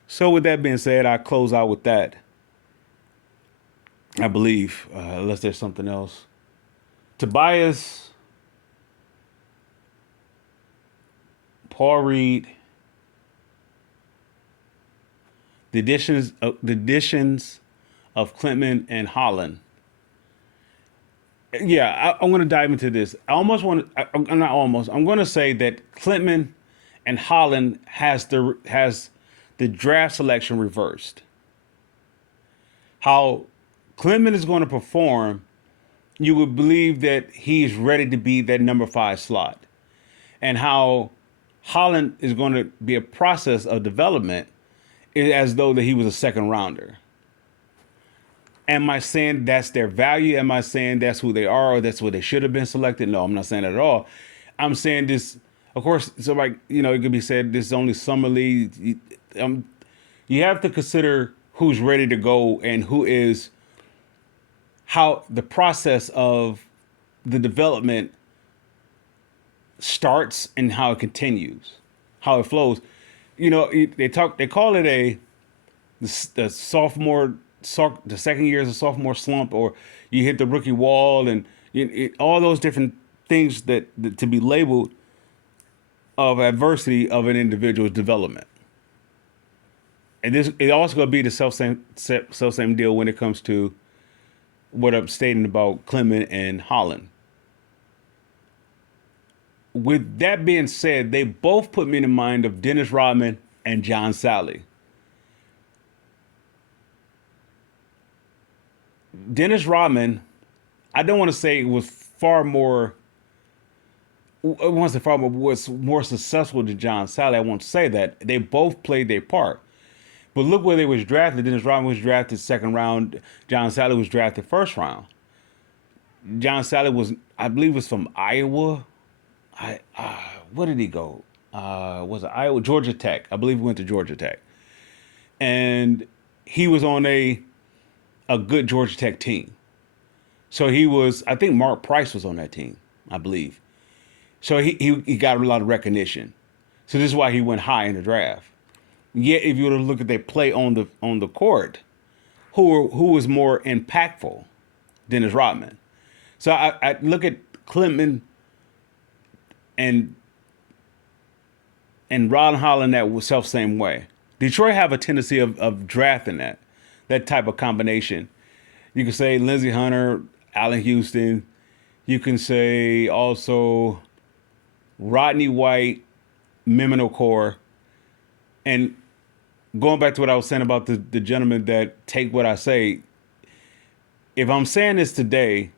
So with that being said, I close out with that. I believe, unless there's something else. Tobias, Paul Reed, the additions of Klintman and Holland. Yeah, I'm going to dive into this. I'm going to say that Klintman and Holland has the draft selection reversed. How Klintman is going to perform, you would believe that he's ready to be that number 5 slot. And how Holland is going to be a process of development as though that he was a second rounder. Am I saying that's their value? Am I saying that's who they are or that's what they should have been selected? No, I'm not saying that at all. I'm saying this, of course, so like, it could be said this is only summer league. You have to consider who's ready to go and who is, how the process of the development starts and how it continues, how it flows. They call it the sophomore, the second year is a sophomore slump, or you hit the rookie wall, and all those different things that to be labeled of adversity of an individual's development. and this it also gonna be the self same deal when it comes to what I'm stating about Clement and Holland. With that being said, they both put me in the mind of Dennis Rodman and John Sally. Dennis Rodman, I don't want to say it was far more. I want to say far more was more successful than John Sally. I won't say that they both played their part. But look where they was drafted. Dennis Rodman was drafted second round. John Sally was drafted first round. John Sally was, I believe, was from Iowa. Where did he go? Was it Iowa, Georgia Tech? I believe he went to Georgia Tech, and he was on a good Georgia Tech team. So he was. I think Mark Price was on that team. I believe. So he got a lot of recognition. So this is why he went high in the draft. Yet, if you were to look at their play on the court, who was more impactful? Dennis Rodman. So I look at Clement and Ron Holland that was self same way. Detroit have a tendency of drafting that type of combination. You can say Lindsey Hunter, Allen Houston. You can say also Rodney White, Mimino Core, and going back to what I was saying about the gentleman that take what I say. If I'm saying this today,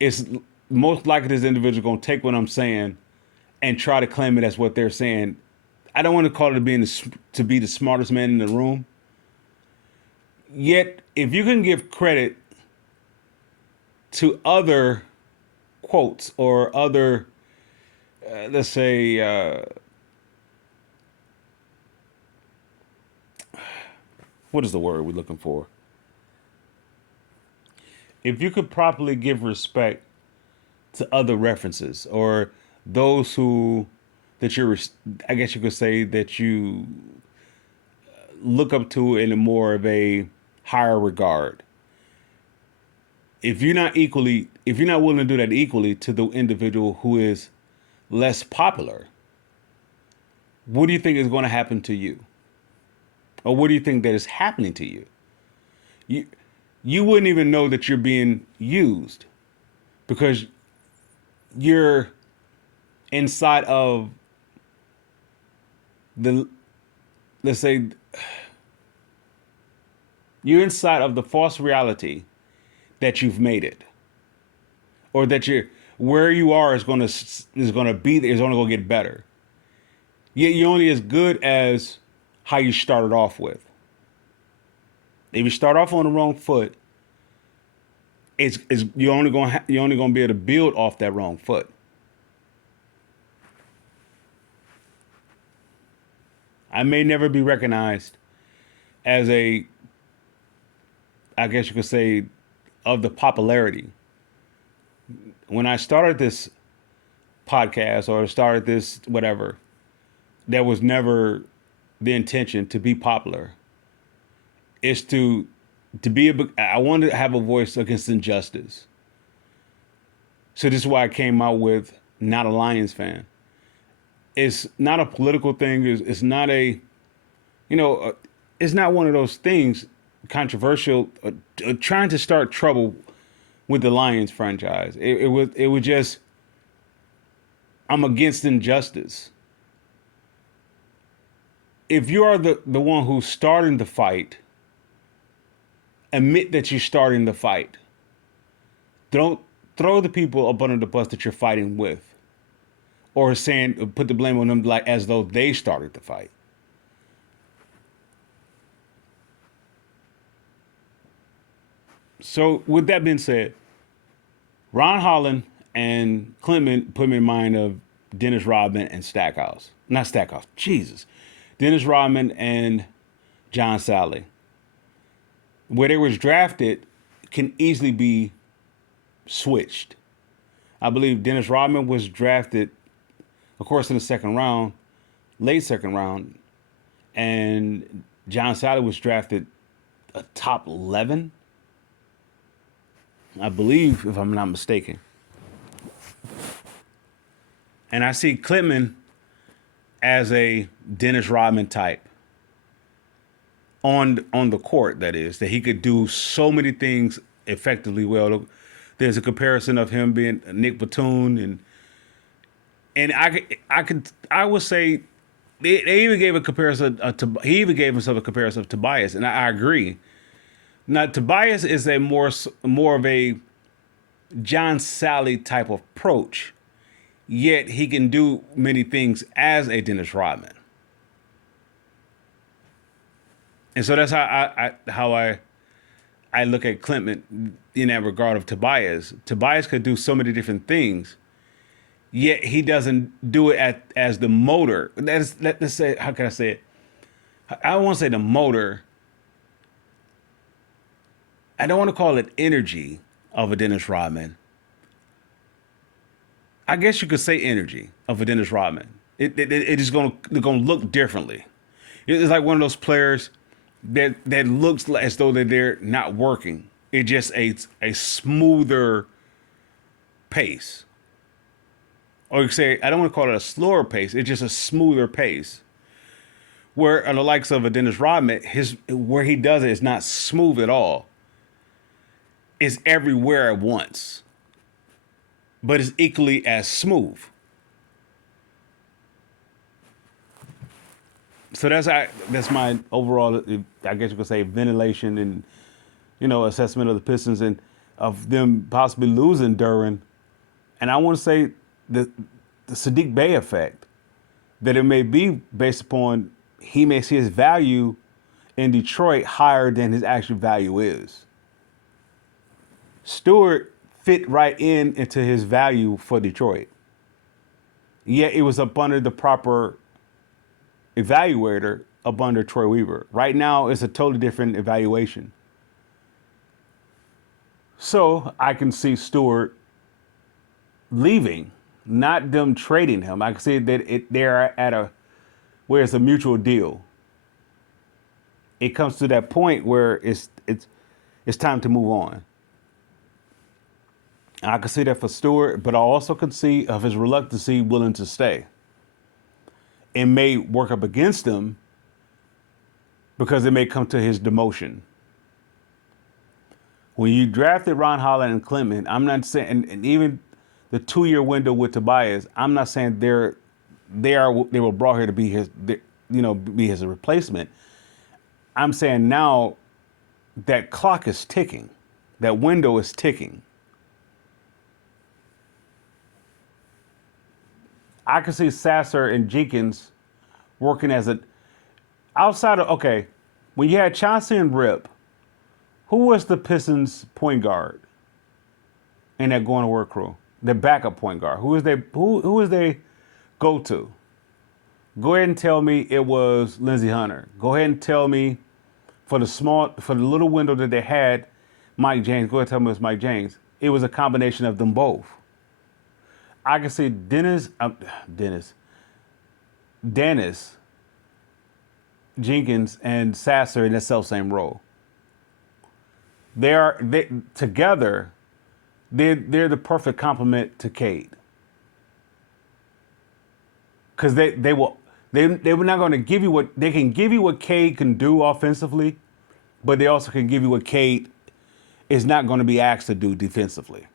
it's most likely this individual going to take what I'm saying and try to claim it as what they're saying. I don't want to call it to be the smartest man in the room. Yet, if you can give credit to other quotes or other, let's say, what is the word we're looking for? If you could properly give respect to other references or those that you're, I guess you could say that you look up to in a more of a higher regard. If you're not willing to do that equally to the individual who is less popular, what do you think is going to happen to you? Or what do you think that is happening to you? You wouldn't even know that you're being used because you're inside of let's say, you're inside of the false reality that you've made it, or that where you are is gonna be there, is only gonna get better. Yet you're only as good as how you started off with. If you start off on the wrong foot, you're only gonna be able to build off that wrong foot. I may never be recognized as I guess you could say, of the popularity. When I started this podcast or started this whatever, that was never the intention to be popular. It's to I wanted to have a voice against injustice. So this is why I came out with Not a Lions Fan. It's not a political thing. It's not it's not one of those things controversial, trying to start trouble with the Lions franchise. It was just, I'm against injustice. If you are the one who's starting the fight, admit that you're starting the fight. Don't throw the people up under the bus that you're fighting with, or put the blame on them like as though they started the fight. So with that being said, Ron Holland and Clement put me in mind of Dennis Rodman and Stackhouse. Not Stackhouse, Jesus. Dennis Rodman and John Sally. Where they was drafted can easily be switched. I believe Dennis Rodman was drafted, of course, in the second round, late second round, and John Sally was drafted a top 11, I believe, if I'm not mistaken. And I see Clement as a Dennis Rodman type. on the court. That is, that he could do so many things effectively well. There's a comparison of him being Nick Batum, and I would say they even gave a comparison. He even gave himself a comparison of Tobias, and I agree. Now Tobias is a more of a John Sally type of approach, yet he can do many things as a Dennis Rodman. And so that's how I look at Clement in that regard of Tobias. Tobias could do so many different things, yet he doesn't do it as the motor. Let's say, how can I say it? I won't say the motor. I don't want to call it energy of a Dennis Rodman. I guess you could say energy of a Dennis Rodman. It is going to look differently. It's like one of those players that looks as though they're not working. It's just a smoother pace. Or you say, I don't want to call it a slower pace. It's just a smoother pace. Where on the likes of a Dennis Rodman, where he does it is not smooth at all. It's everywhere at once. But it's equally as smooth. So that's my overall, I guess you could say, ventilation and, assessment of the Pistons and of them possibly losing Duran. And I want to say the Sadiq Bey effect, that it may be based upon he may see his value in Detroit higher than his actual value is. Stewart fit right into his value for Detroit. Yet it was up under the proper evaluator up under Troy Weaver. Right now, it's a totally different evaluation. So I can see Stewart leaving, not them trading him. I can see that they're at where it's a mutual deal. It comes to that point where it's time to move on. I can see that for Stewart, but I also can see of his reluctancy willing to stay. It may work up against him because it may come to his demotion. When you drafted Ron Holland and Clement, I'm not saying, and even the 2-year window with Tobias, I'm not saying they were brought here to be his replacement. I'm saying now that clock is ticking, that window is ticking. I can see Sasser and Jenkins working as outside of, okay, when you had Chauncey and Rip, who was the Pistons point guard in that going to work crew? The backup point guard. Who is they go to? Go ahead and tell me it was Lindsey Hunter. Go ahead and tell me for the little window that they had Mike James. Go ahead and tell me it was Mike James. It was a combination of them both. I can see Dennis, Jenkins, and Sasser in the self-same role. Together, they're the perfect complement to Cade. Because they were not going to give you they can give you what Cade can do offensively, but they also can give you what Cade is not going to be asked to do defensively.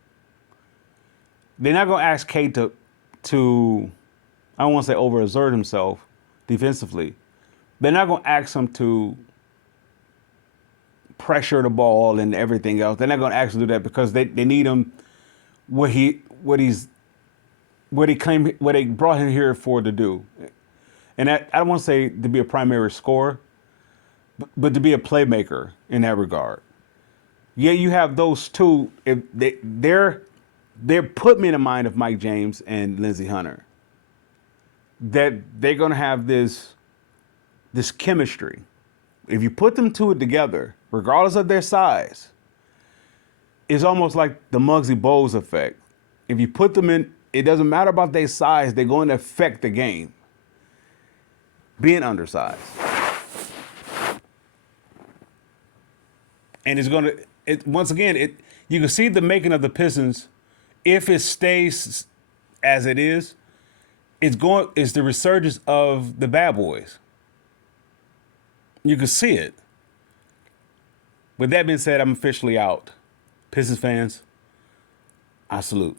They're not going to ask Cade to I don't want to say overexert himself defensively. They're not going to ask him to pressure the ball and everything else. They're not going to ask him to do that because they need him what they brought him here for to do. And I don't want to say to be a primary scorer, but to be a playmaker in that regard. Yeah, you have those two. If they're put me in the mind of Mike James and Lindsey Hunter. That they're going to have this chemistry. If you put them two together, regardless of their size, it's almost like the Muggsy Bogues effect. If you put them in, it doesn't matter about their size, they're going to affect the game. Being undersized. And it's going to, once again, you can see the making of the Pistons. If it stays as it is, it's the resurgence of the bad boys. You can see it. With that being said, I'm officially out. Pistons fans, I salute.